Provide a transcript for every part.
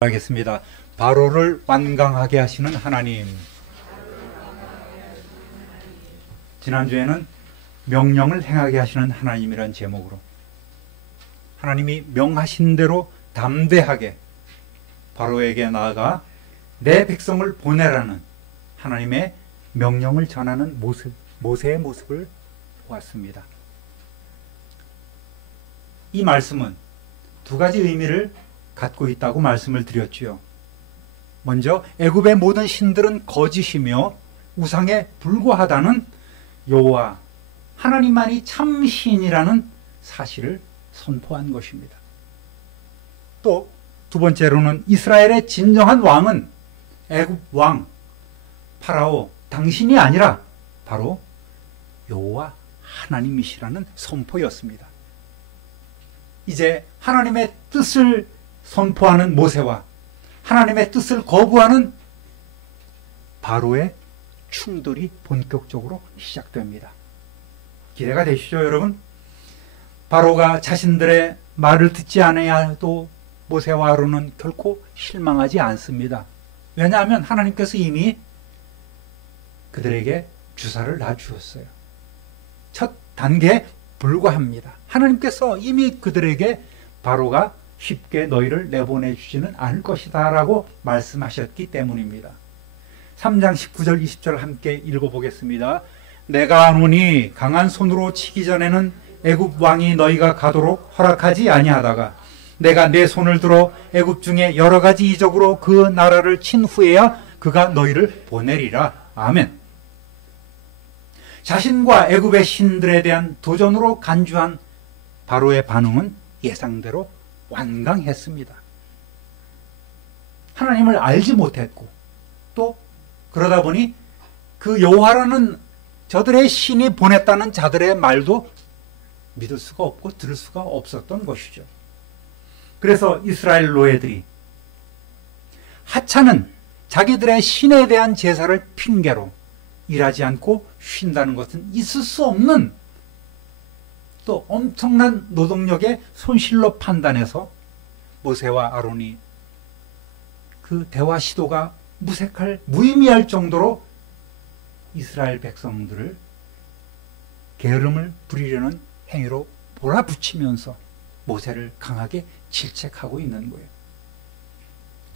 하겠습니다. 바로를 완강하게 하시는 하나님. 지난주에는 명령을 행하게 하시는 하나님이란 제목으로 하나님이 명하신 대로 담대하게 바로에게 나아가 내 백성을 보내라는 하나님의 명령을 전하는 모세의 모습을 보았습니다. 이 말씀은 두 가지 의미를 갖고 있다고 말씀을 드렸지요. 먼저 애굽의 모든 신들은 거짓이며 우상에 불과하다는 여호와 하나님만이 참 신이라는 사실을 선포한 것입니다. 또 두 번째로는 이스라엘의 진정한 왕은 애굽 왕 파라오 당신이 아니라 바로 여호와 하나님이시라는 선포였습니다. 이제 하나님의 뜻을 선포하는 모세와 하나님의 뜻을 거부하는 바로의 충돌이 본격적으로 시작됩니다. 기대가 되시죠, 여러분? 바로가 자신들의 말을 듣지 않아야도 모세와 아론은 결코 실망하지 않습니다. 왜냐하면 하나님께서 이미 그들에게 주사를 놔주었어요. 첫 단계에 불과합니다. 하나님께서 이미 그들에게 바로가 쉽게 너희를 내보내주지는 않을 것이다 라고 말씀하셨기 때문입니다. 3장 19절 20절 함께 읽어보겠습니다. 내가 아노니 강한 손으로 치기 전에는 애굽 왕이 너희가 가도록 허락하지 아니하다가 내가 내 손을 들어 애굽 중에 여러 가지 이적으로 그 나라를 친 후에야 그가 너희를 보내리라. 아멘. 자신과 애굽의 신들에 대한 도전으로 간주한 바로의 반응은 예상대로 완강했습니다. 하나님을 알지 못했고 또 그러다 보니 그 여호와라는 저들의 신이 보냈다는 자들의 말도 믿을 수가 없고 들을 수가 없었던 것이죠. 그래서 이스라엘 노예들이 하찮은 자기들의 신에 대한 제사를 핑계로 일하지 않고 쉰다는 것은 있을 수 없는 또 엄청난 노동력의 손실로 판단해서 모세와 아론이 그 대화 시도가 무의미할 정도로 이스라엘 백성들을 게으름을 부리려는 행위로 몰아붙이면서 모세를 강하게 질책하고 있는 거예요.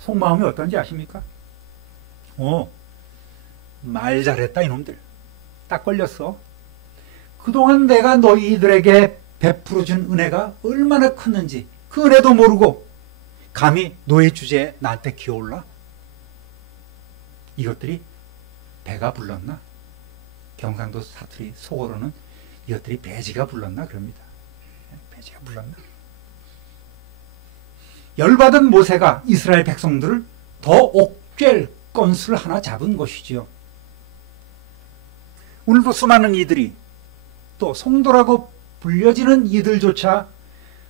속마음이 어떤지 아십니까? 말 잘했다 이놈들. 딱 걸렸어. 그동안 내가 너희들에게 베풀어준 은혜가 얼마나 컸는지 그 은혜도 모르고 감히 노예 주제에 나한테 기어올라? 이것들이 배가 불렀나? 경상도 사투리 속어로는 이것들이 배지가 불렀나 그럽니다. 배지가 불렀나? 열받은 모세가 이스라엘 백성들을 더 옥죄일 건수를 하나 잡은 것이지요. 오늘도 수많은 이들이 또 성도라고 불려지는 이들조차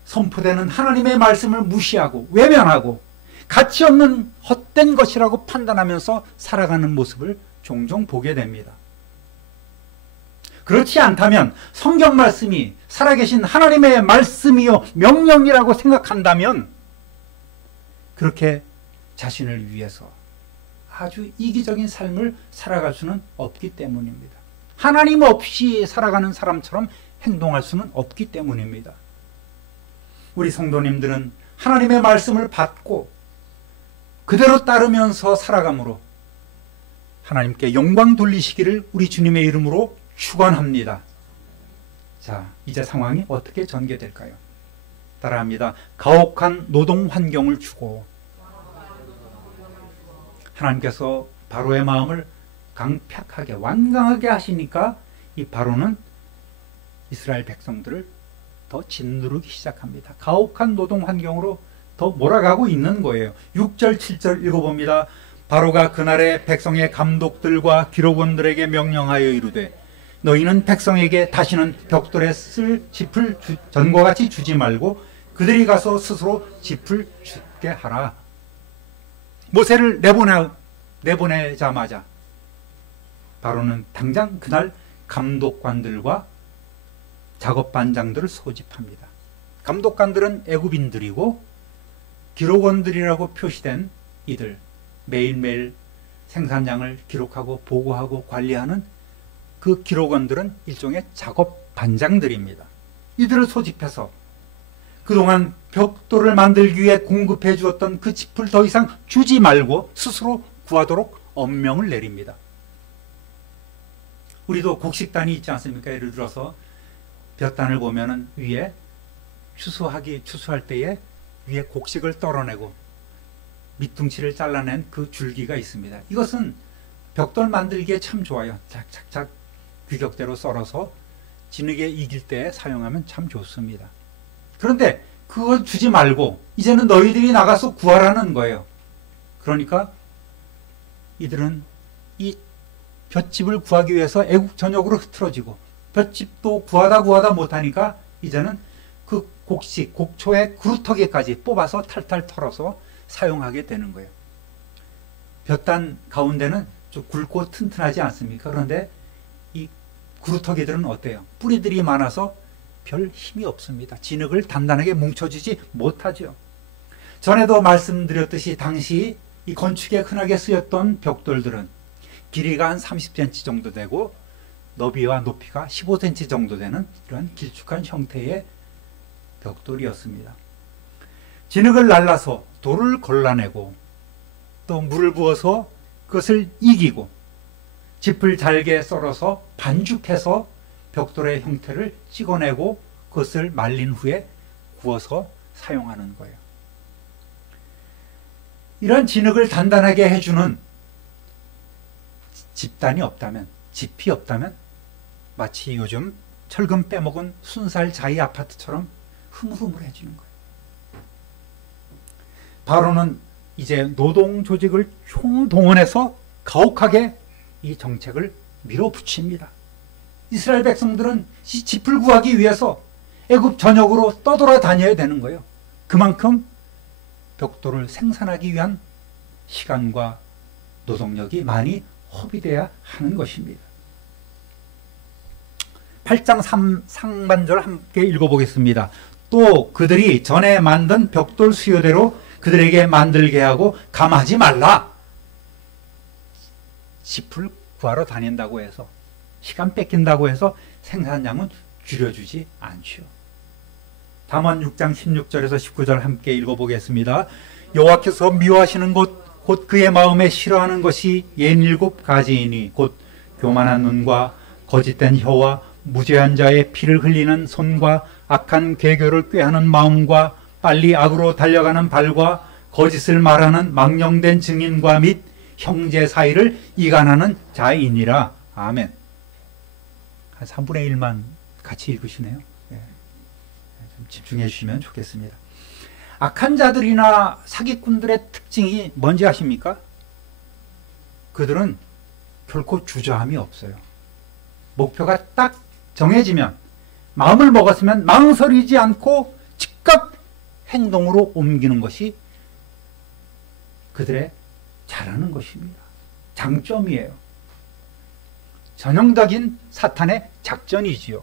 선포되는 하나님의 말씀을 무시하고 외면하고 가치 없는 헛된 것이라고 판단하면서 살아가는 모습을 종종 보게 됩니다. 그렇지 않다면 성경 말씀이 살아계신 하나님의 말씀이요 명령이라고 생각한다면 그렇게 자신을 위해서 아주 이기적인 삶을 살아갈 수는 없기 때문입니다. 하나님 없이 살아가는 사람처럼 행동할 수는 없기 때문입니다. 우리 성도님들은 하나님의 말씀을 받고 그대로 따르면서 살아감으로 하나님께 영광 돌리시기를 우리 주님의 이름으로 축원합니다. 자, 이제 상황이 어떻게 전개될까요? 따라합니다. 가혹한 노동 환경을 주고 하나님께서 바로의 마음을 강팍하게 완강하게 하시니까 이 바로는 이스라엘 백성들을 더 짓누르기 시작합니다. 가혹한 노동 환경으로 더 몰아가고 있는 거예요. 6절 7절 읽어봅니다. 바로가 그날의 백성의 감독들과 기록원들에게 명령하여 이르되 너희는 백성에게 다시는 벽돌에 쓸 짚을 전과 같이 주지 말고 그들이 가서 스스로 짚을 줍게 하라. 모세를 내보내자마자 바로는 당장 그날 감독관들과 작업반장들을 소집합니다. 감독관들은 애굽인들이고 기록원들이라고 표시된 이들, 매일매일 생산량을 기록하고 보고하고 관리하는 그 기록원들은 일종의 작업 반장들입니다. 이들을 소집해서 그동안 벽돌을 만들기 위해 공급해 주었던 그 짚을 더 이상 주지 말고 스스로 구하도록 엄명을 내립니다. 우리도 곡식단이 있지 않습니까? 예를 들어서 볕단을 보면은 위에 추수할 때에 위에 곡식을 떨어내고 밑둥치를 잘라낸 그 줄기가 있습니다. 이것은 벽돌 만들기에 참 좋아요. 착착착 규격대로 썰어서 진흙에 이길 때 사용하면 참 좋습니다. 그런데 그걸 주지 말고 이제는 너희들이 나가서 구하라는 거예요. 그러니까 이들은 이 볏짚을 구하기 위해서 애국 전역으로 흐트러지고 볏짚도 구하다 못하니까 이제는 그 곡식, 곡초의 그루터기까지 뽑아서 탈탈 털어서 사용하게 되는 거예요. 볕단 가운데는 좀 굵고 튼튼하지 않습니까? 그런데 이 그루터기들은 어때요? 뿌리들이 많아서 별 힘이 없습니다. 진흙을 단단하게 뭉쳐주지 못하죠. 전에도 말씀드렸듯이 당시 이 건축에 흔하게 쓰였던 벽돌들은 길이가 한 30cm 정도 되고 너비와 높이가 15cm 정도 되는 이런 길쭉한 형태의 벽돌이었습니다. 진흙을 날라서 돌을 골라내고 또 물을 부어서 그것을 이기고 짚을 잘게 썰어서 반죽해서 벽돌의 형태를 찍어내고 그것을 말린 후에 구워서 사용하는 거예요. 이런 진흙을 단단하게 해주는 집단이 없다면, 짚이 없다면 마치 요즘 철근 빼먹은 순살 자이 아파트처럼 흐물흐물해지는 거예요. 바로는 이제 노동 조직을 총동원해서 가혹하게 이 정책을 밀어붙입니다. 이스라엘 백성들은 짚을 구하기 위해서 애굽 전역으로 떠돌아다녀야 되는 거예요. 그만큼 벽돌을 생산하기 위한 시간과 노동력이 많이 허비돼야 하는 것입니다. 8장 상반절 함께 읽어보겠습니다. 또 그들이 전에 만든 벽돌 수요대로 그들에게 만들게 하고 감하지 말라. 짚을 구하러 다닌다고 해서 시간 뺏긴다고 해서 생산량은 줄여주지 않죠. 잠언 6장 16절에서 19절 함께 읽어보겠습니다. 여호와께서 미워하시는 곧 그의 마음에 싫어하는 것이 67가지이니 곧 교만한 눈과 거짓된 혀와 무죄한 자의 피를 흘리는 손과 악한 괴교를 꾀하는 마음과 빨리 악으로 달려가는 발과 거짓을 말하는 망령된 증인과 및 형제 사이를 이간하는 자이니라. 아멘. 한 3분의 1만 같이 읽으시네요. 좀 집중해 주시면 좋겠습니다. 악한 자들이나 사기꾼들의 특징이 뭔지 아십니까? 그들은 결코 주저함이 없어요. 목표가 딱 정해지면, 마음을 먹었으면 망설이지 않고 즉각 행동으로 옮기는 것이 그들의 잘하는 것입니다. 장점이에요. 전형적인 사탄의 작전이지요.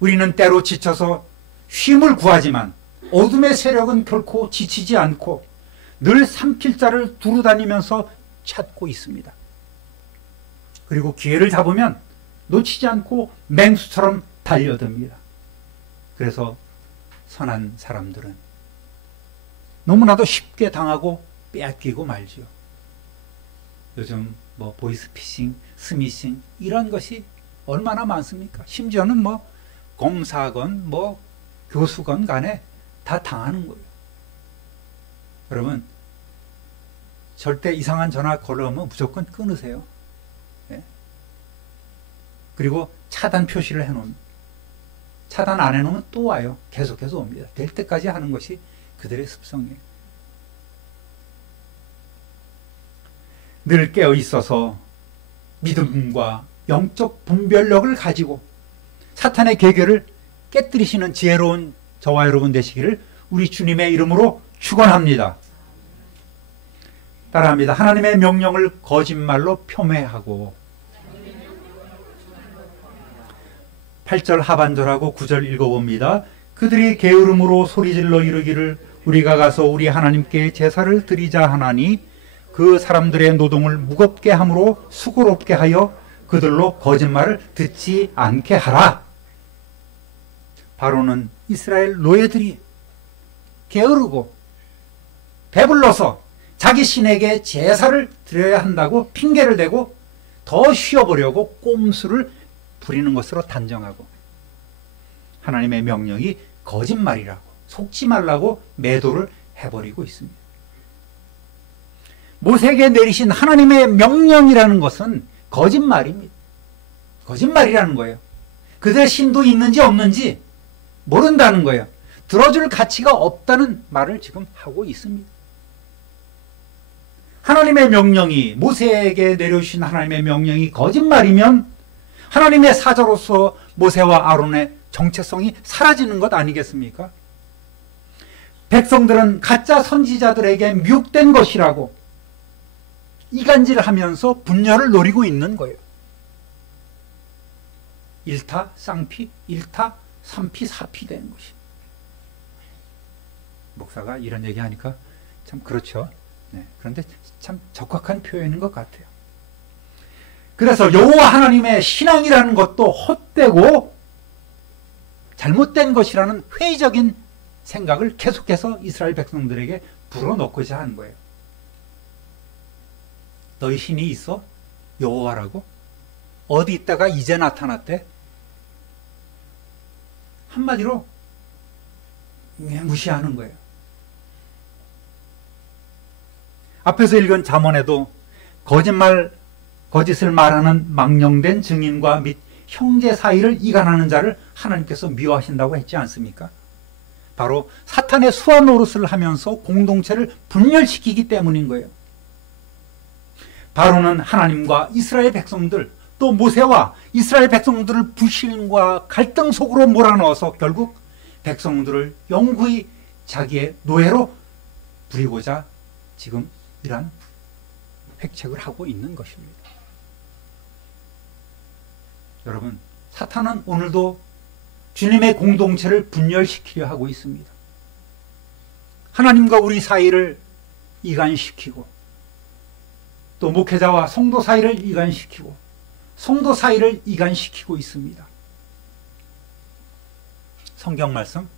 우리는 때로 지쳐서 쉼을 구하지만 어둠의 세력은 결코 지치지 않고 늘 삼킬 자를 두루 다니면서 찾고 있습니다. 그리고 기회를 잡으면 놓치지 않고 맹수처럼 달려듭니다. 그래서 선한 사람들은 너무나도 쉽게 당하고 빼앗기고 말지요. 요즘 뭐 보이스피싱, 스미싱 이런 것이 얼마나 많습니까? 심지어는 뭐 검사건 뭐 교수건 간에 다 당하는 거예요. 여러분, 절대 이상한 전화 걸어오면 무조건 끊으세요. 예? 그리고 차단 표시를 해놓으면, 차단 안 해놓으면 또 와요. 계속해서 옵니다. 될 때까지 하는 것이 그들의 습성이에요. 늘 깨어 있어서 믿음과 영적 분별력을 가지고 사탄의 계계를 깨뜨리시는 지혜로운 저와 여러분 되시기를 우리 주님의 이름으로 축원합니다. 따라합니다. 하나님의 명령을 거짓말로 폄훼하고 8절 하반절하고 9절 읽어봅니다. 그들이 게으름으로 소리질러 이르기를 우리가 가서 우리 하나님께 제사를 드리자 하나니 그 사람들의 노동을 무겁게 함으로 수고롭게 하여 그들로 거짓말을 듣지 않게 하라. 바로는 이스라엘 노예들이 게으르고 배불러서 자기 신에게 제사를 드려야 한다고 핑계를 대고 더 쉬어보려고 꼼수를 부리는 것으로 단정하고 하나님의 명령이 거짓말이라고 속지 말라고 매도를 해버리고 있습니다. 모세에게 내리신 하나님의 명령이라는 것은 거짓말입니다. 거짓말이라는 거예요. 그들의 신도 있는지 없는지 모른다는 거예요. 들어줄 가치가 없다는 말을 지금 하고 있습니다. 하나님의 명령이, 모세에게 내려주신 하나님의 명령이 거짓말이면 하나님의 사자로서 모세와 아론의 정체성이 사라지는 것 아니겠습니까? 백성들은 가짜 선지자들에게 미혹된 것이라고 이간질하면서 분열을 노리고 있는 거예요. 일타 쌍피, 일타 삼피, 사피 되는 것이. 목사가 이런 얘기하니까 참 그렇죠. 네, 그런데 참 적확한 표현인 것 같아요. 그래서 여호와 하나님의 신앙이라는 것도 헛되고 잘못된 것이라는 회의적인 생각을 계속해서 이스라엘 백성들에게 불어넣고자 하는 거예요. 너희 신이 있어? 여호와라고? 어디 있다가 이제 나타났대? 한마디로 무시하는 거예요. 앞에서 읽은 잠언에도 거짓을 말하는 망령된 증인과 및 형제 사이를 이간하는 자를 하나님께서 미워하신다고 했지 않습니까? 바로 사탄의 수화 노릇을 하면서 공동체를 분열시키기 때문인 거예요. 바로는 하나님과 이스라엘 백성들, 또 모세와 이스라엘 백성들을 불신과 갈등 속으로 몰아넣어서 결국 백성들을 영구히 자기의 노예로 부리고자 지금 이러한 획책을 하고 있는 것입니다. 여러분, 사탄은 오늘도 주님의 공동체를 분열시키려 하고 있습니다. 하나님과 우리 사이를 이간시키고 또 목회자와 성도 사이를 이간시키고 성도 사이를 이간시키고 있습니다. 성경 말씀,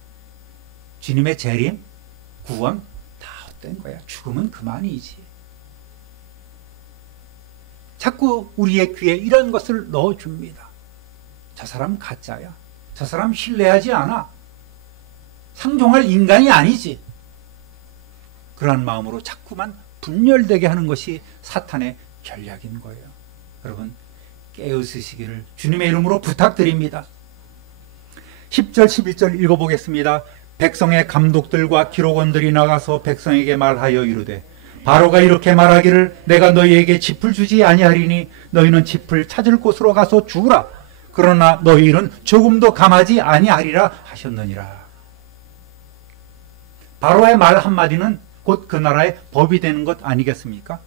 주님의 재림, 구원 다 헛된 거야. 죽으면 그만이지. 자꾸 우리의 귀에 이런 것을 넣어줍니다. 저 사람 가짜야. 저 사람 신뢰하지 않아. 상종할 인간이 아니지. 그러한 마음으로 자꾸만 분열되게 하는 것이 사탄의 전략인 거예요. 여러분, 깨우치시기를 주님의 이름으로 부탁드립니다. 10절 11절 읽어보겠습니다. 백성의 감독들과 기록원들이 나가서 백성에게 말하여 이르되 바로가 이렇게 말하기를 내가 너희에게 짚을 주지 아니하리니 너희는 짚을 찾을 곳으로 가서 주우라. 그러나 너희는 조금도 감하지 아니하리라 하셨느니라. 바로의 말 한마디는 곧 그 나라의 법이 되는 것 아니겠습니까?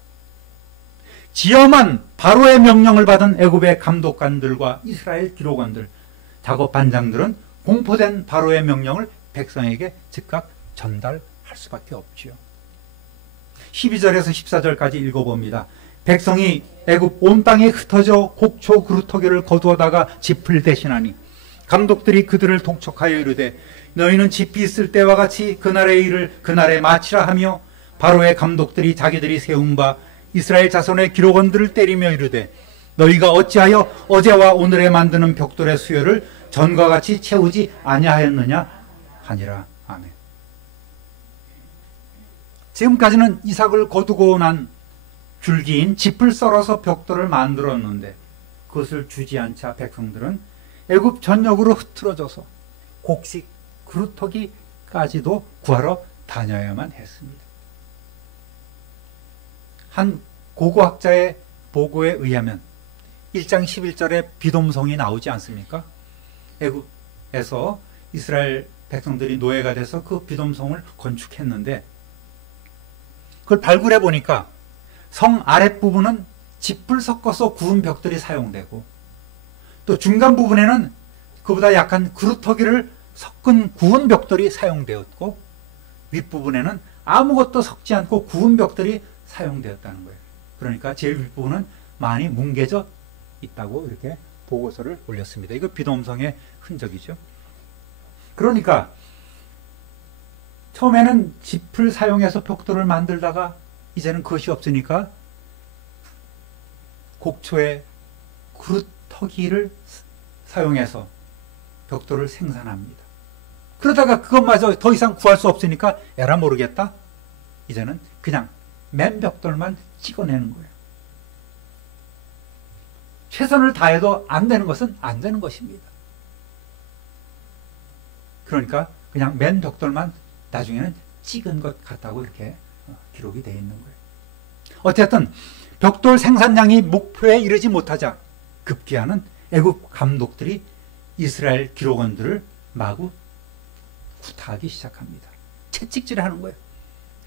지엄한 바로의 명령을 받은 애굽의 감독관들과 이스라엘 기록원들, 작업반장들은 공포된 바로의 명령을 백성에게 즉각 전달할 수밖에 없지요. 12절에서 14절까지 읽어봅니다. 백성이 애굽 온 땅에 흩어져 곡초 그루터기를 거두어다가 짚을 대신하니 감독들이 그들을 독촉하여 이르되 너희는 짚이 있을 때와 같이 그날의 일을 그날에 마치라 하며 바로의 감독들이 자기들이 세운 바 이스라엘 자손의 기록원들을 때리며 이르되 너희가 어찌하여 어제와 오늘에 만드는 벽돌의 수요를 전과 같이 채우지 아니하였느냐 하니라. 아멘. 지금까지는 이삭을 거두고 난 줄기인 짚을 썰어서 벽돌을 만들었는데 그것을 주지 않자 백성들은 애굽 전역으로 흐트러져서 곡식 그루터기까지도 구하러 다녀야만 했습니다. 한 고고학자의 보고에 의하면 1장 11절에 비돔성이 나오지 않습니까? 애굽에서 이스라엘 백성들이 노예가 돼서 그 비돔성을 건축했는데 그걸 발굴해 보니까 성 아랫부분은 짚을 섞어서 구운 벽돌이 사용되고 또 중간 부분에는 그보다 약한 그루터기를 섞은 구운 벽돌이 사용되었고 윗부분에는 아무것도 섞지 않고 구운 벽돌이 사용되었다는 거예요. 그러니까 제일 윗부분은 많이 뭉개져 있다고 이렇게 보고서를 올렸습니다. 이거 비돔성의 흔적이죠. 그러니까 처음에는 짚을 사용해서 벽돌을 만들다가 이제는 그것이 없으니까 곡초의 그루터기를 사용해서 벽돌을 생산합니다. 그러다가 그것마저 더 이상 구할 수 없으니까 에라 모르겠다. 이제는 그냥 맨 벽돌만 찍어내는 거예요. 최선을 다해도 안 되는 것은 안 되는 것입니다. 그러니까 그냥 맨 벽돌만 나중에는 찍은 것 같다고 이렇게 기록이 되어 있는 거예요. 어쨌든 벽돌 생산량이 목표에 이르지 못하자 급기야는 애국 감독들이 이스라엘 기록원들을 마구 구타하기 시작합니다. 채찍질하는 거예요.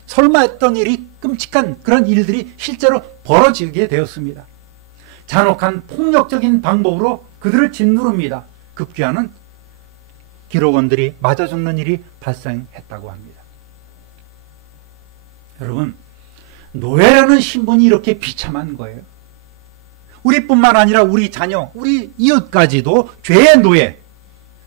설마 했던 일이, 끔찍한 그런 일들이 실제로 벌어지게 되었습니다. 잔혹한 폭력적인 방법으로 그들을 짓누릅니다. 급기야는 기록원들이 맞아 죽는 일이 발생했다고 합니다. 여러분, 노예라는 신분이 이렇게 비참한 거예요. 우리뿐만 아니라 우리 자녀, 우리 이웃까지도 죄의 노예,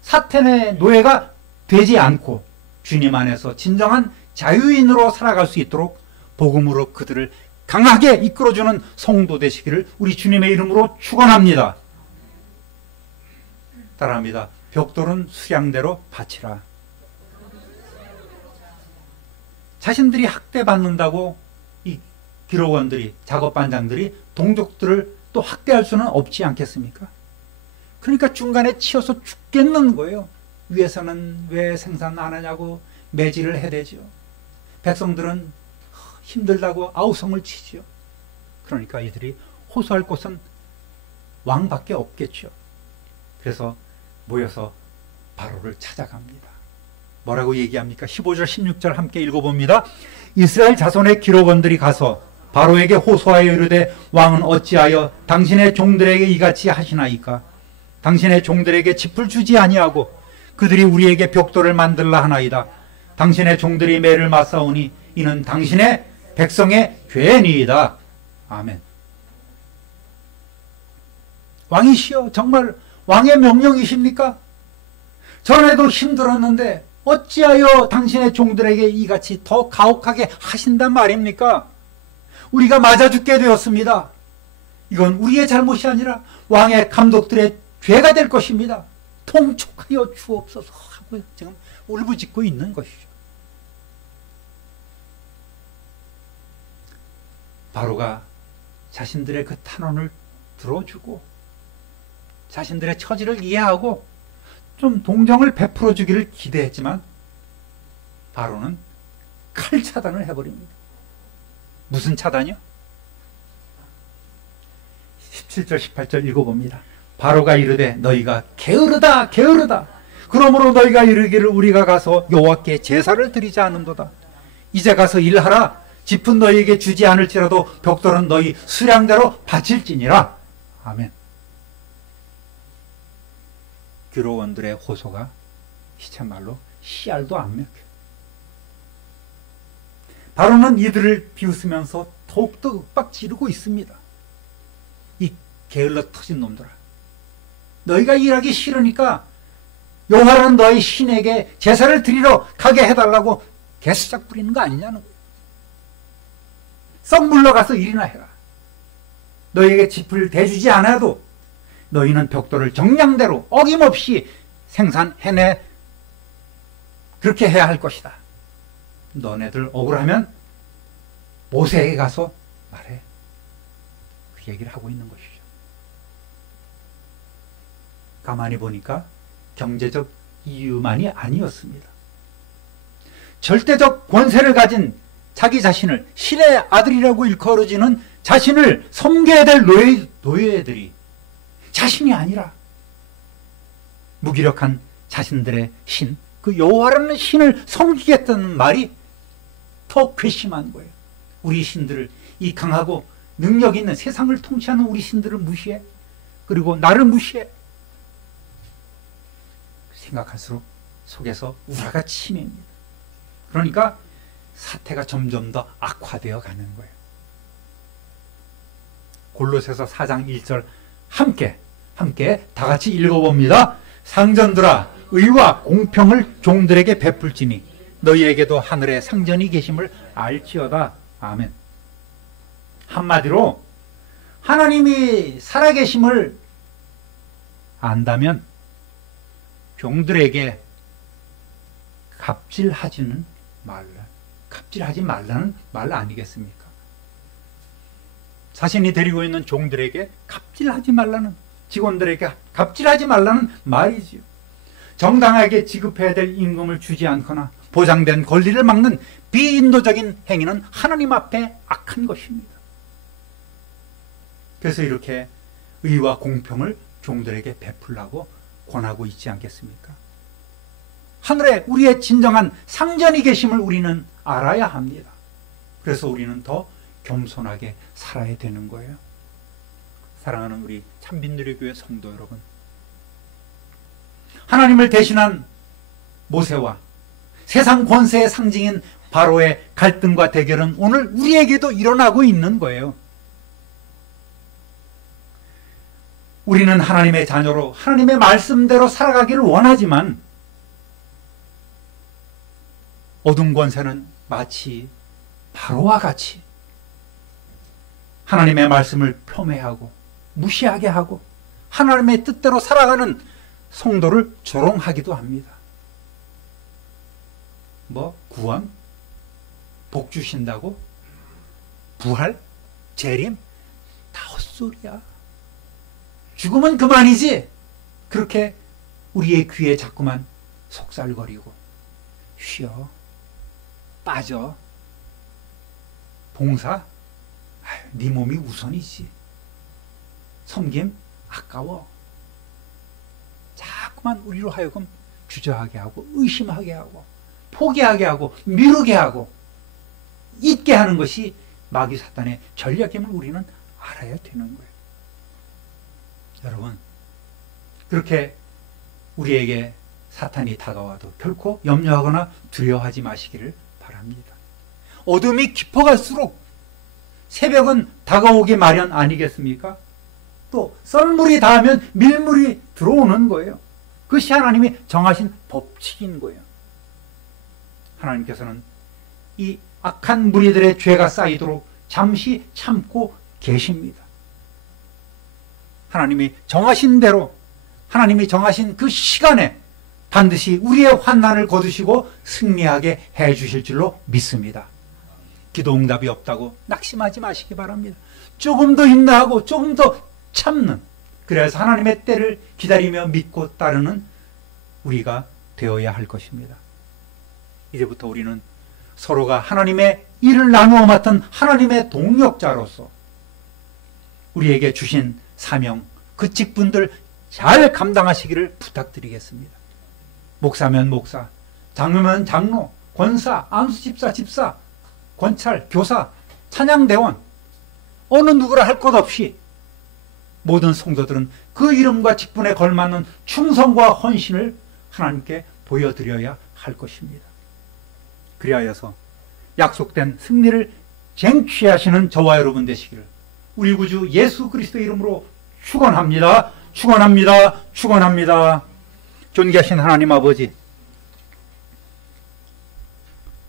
사탄의 노예가 되지 않고 주님 안에서 진정한 자유인으로 살아갈 수 있도록 복음으로 그들을 강하게 이끌어주는 성도 되시기를 우리 주님의 이름으로 축원합니다. 따라합니다. 벽돌은 수량대로 바치라. 자신들이 학대받는다고 이 기록원들이, 작업반장들이 동족들을 또 학대할 수는 없지 않겠습니까? 그러니까 중간에 치여서 죽겠는 거예요. 위에서는 왜 생산 안 하냐고 매질을 해대죠. 백성들은 힘들다고 아우성을 치죠. 그러니까 이들이 호소할 곳은 왕밖에 없겠죠. 그래서 모여서 바로를 찾아갑니다. 뭐라고 얘기합니까? 15절 16절 함께 읽어봅니다. 이스라엘 자손의 기록원들이 가서 바로에게 호소하여 이르되 왕은 어찌하여 당신의 종들에게 이같이 하시나이까? 당신의 종들에게 짚을 주지 아니하고 그들이 우리에게 벽돌을 만들라 하나이다. 당신의 종들이 매를 맞사오니 이는 당신의 백성의 죄니이다. 아멘. 왕이시여, 정말 왕의 명령이십니까? 전에도 힘들었는데 어찌하여 당신의 종들에게 이같이 더 가혹하게 하신단 말입니까? 우리가 맞아 죽게 되었습니다. 이건 우리의 잘못이 아니라 왕의 감독들의 죄가 될 것입니다. 통촉하여 주옵소서 하고 지금 울부짖고 있는 것이죠. 바로가 자신들의 그 탄원을 들어주고 자신들의 처지를 이해하고 좀 동정을 베풀어 주기를 기대했지만 바로는 칼 차단을 해버립니다. 무슨 차단이요? 17절 18절 읽어봅니다. 바로가 이르되 너희가 게으르다 게으르다. 그러므로 너희가 이르기를 우리가 가서 여호와께 제사를 드리지 않는도다. 이제 가서 일하라. 짚은 너희에게 주지 않을지라도 벽돌은 너희 수량대로 바칠지니라. 아멘. 기록원들의 호소가 시쳇말로 씨알도 안 먹혀요. 바로는 이들을 비웃으면서 더욱더 윽박 지르고 있습니다. 이 게을러 터진 놈들아, 너희가 일하기 싫으니까 여호와는 너희 신에게 제사를 드리러 가게 해달라고 개수작 부리는 거 아니냐는 거예요. 썩 물러가서 일이나 해라. 너희에게 짚을 대주지 않아도 너희는 벽돌을 정량대로 어김없이 생산해내 그렇게 해야 할 것이다. 너네들 억울하면 모세에게 가서 말해. 그 얘기를 하고 있는 것이죠. 가만히 보니까 경제적 이유만이 아니었습니다. 절대적 권세를 가진 자기 자신을 신의 아들이라고 일컬어지는 자신을 섬겨야 될 노예들이 자신이 아니라 무기력한 자신들의 신, 그 여호와라는 신을 섬기겠다는 말이 더 괘씸한 거예요. 우리 신들을, 이 강하고 능력 있는 세상을 통치하는 우리 신들을 무시해. 그리고 나를 무시해. 생각할수록 속에서 우라가 치밀니다. 그러니까 사태가 점점 더 악화되어 가는 거예요. 골로새서 4장 1절 함께 다 같이 읽어봅니다. 상전들아, 의와 공평을 종들에게 베풀지니 너희에게도 하늘에 상전이 계심을 알지어다. 아멘. 한마디로 하나님이 살아계심을 안다면 종들에게 갑질하지는 말라. 갑질하지 말라는 말 아니겠습니까? 자신이 데리고 있는 종들에게 갑질하지 말라는, 직원들에게 갑질하지 말라는 말이지요. 정당하게 지급해야 될 임금을 주지 않거나 보장된 권리를 막는 비인도적인 행위는 하나님 앞에 악한 것입니다. 그래서 이렇게 의와 공평을 종들에게 베풀라고 권하고 있지 않겠습니까? 하늘에 우리의 진정한 상전이 계심을 우리는 알아야 합니다. 그래서 우리는 더 겸손하게 살아야 되는 거예요. 사랑하는 우리 참빈누리교회 성도 여러분, 하나님을 대신한 모세와 세상 권세의 상징인 바로의 갈등과 대결은 오늘 우리에게도 일어나고 있는 거예요. 우리는 하나님의 자녀로 하나님의 말씀대로 살아가기를 원하지만 어둠 권세는 마치 바로와 같이 하나님의 말씀을 폄훼하고 무시하게 하고 하나님의 뜻대로 살아가는 성도를 조롱하기도 합니다. 구원? 복 주신다고? 부활? 재림? 다 헛소리야. 죽으면 그만이지. 그렇게 우리의 귀에 자꾸만 속살거리고 쉬어, 빠져, 봉사? 네 몸이 우선이지. 섬김? 아까워. 자꾸만 우리로 하여금 주저하게 하고 의심하게 하고 포기하게 하고 미루게 하고 잊게 하는 것이 마귀 사탄의 전략임을 우리는 알아야 되는 거예요. 여러분, 그렇게 우리에게 사탄이 다가와도 결코 염려하거나 두려워하지 마시기를 바랍니다. 어둠이 깊어갈수록 새벽은 다가오기 마련 아니겠습니까? 또 썰물이 닿으면 밀물이 들어오는 거예요. 그것이 하나님이 정하신 법칙인 거예요. 하나님께서는 이 악한 무리들의 죄가 쌓이도록 잠시 참고 계십니다. 하나님이 정하신 대로, 하나님이 정하신 그 시간에 반드시 우리의 환난을 거두시고 승리하게 해 주실 줄로 믿습니다. 기도 응답이 없다고 낙심하지 마시기 바랍니다. 조금 더 인내하고 조금 더 참는, 그래서 하나님의 때를 기다리며 믿고 따르는 우리가 되어야 할 것입니다. 이제부터 우리는 서로가 하나님의 일을 나누어 맡은 하나님의 동역자로서 우리에게 주신 사명, 그 직분들 잘 감당하시기를 부탁드리겠습니다. 목사면 목사, 장로면 장로, 권사, 안수집사, 집사, 권찰, 교사, 찬양대원, 어느 누구라 할 것 없이 모든 성도들은 그 이름과 직분에 걸맞는 충성과 헌신을 하나님께 보여드려야 할 것입니다. 그리하여서 약속된 승리를 쟁취하시는 저와 여러분 되시기를 우리 구주 예수 그리스도의 이름으로 축원합니다. 축원합니다. 축원합니다. 존귀하신 하나님 아버지,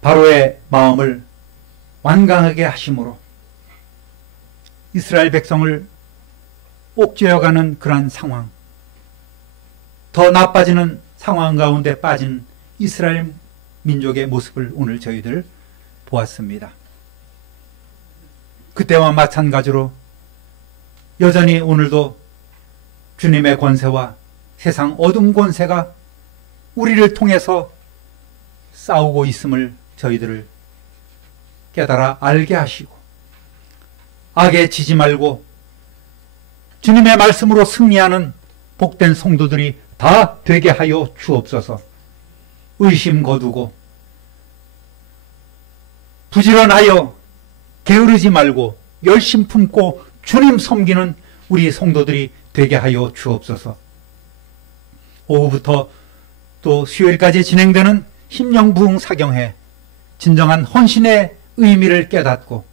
바로의 마음을 완강하게 하심으로 이스라엘 백성을 옥죄어가는 그러한 상황, 더 나빠지는 상황 가운데 빠진 이스라엘 민족의 모습을 오늘 저희들 보았습니다. 그때와 마찬가지로 여전히 오늘도 주님의 권세와 세상 어둠 권세가 우리를 통해서 싸우고 있음을 저희들을 깨달아 알게 하시고 악에 지지 말고 주님의 말씀으로 승리하는 복된 성도들이 다 되게 하여 주옵소서. 의심 거두고 부지런하여 게으르지 말고 열심 품고 주님 섬기는 우리 성도들이 되게 하여 주옵소서. 오후부터 또 수요일까지 진행되는 심령부흥 사경회 진정한 헌신의 의미를 깨닫고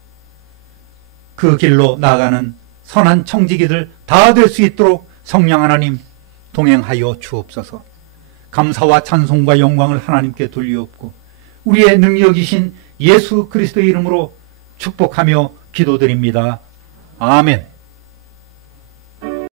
그 길로 나아가는 선한 청지기들 다 될 수 있도록 성령 하나님 동행하여 주옵소서. 감사와 찬송과 영광을 하나님께 돌리옵고 우리의 능력이신 예수 그리스도의 이름으로 축복하며 기도드립니다. 아멘.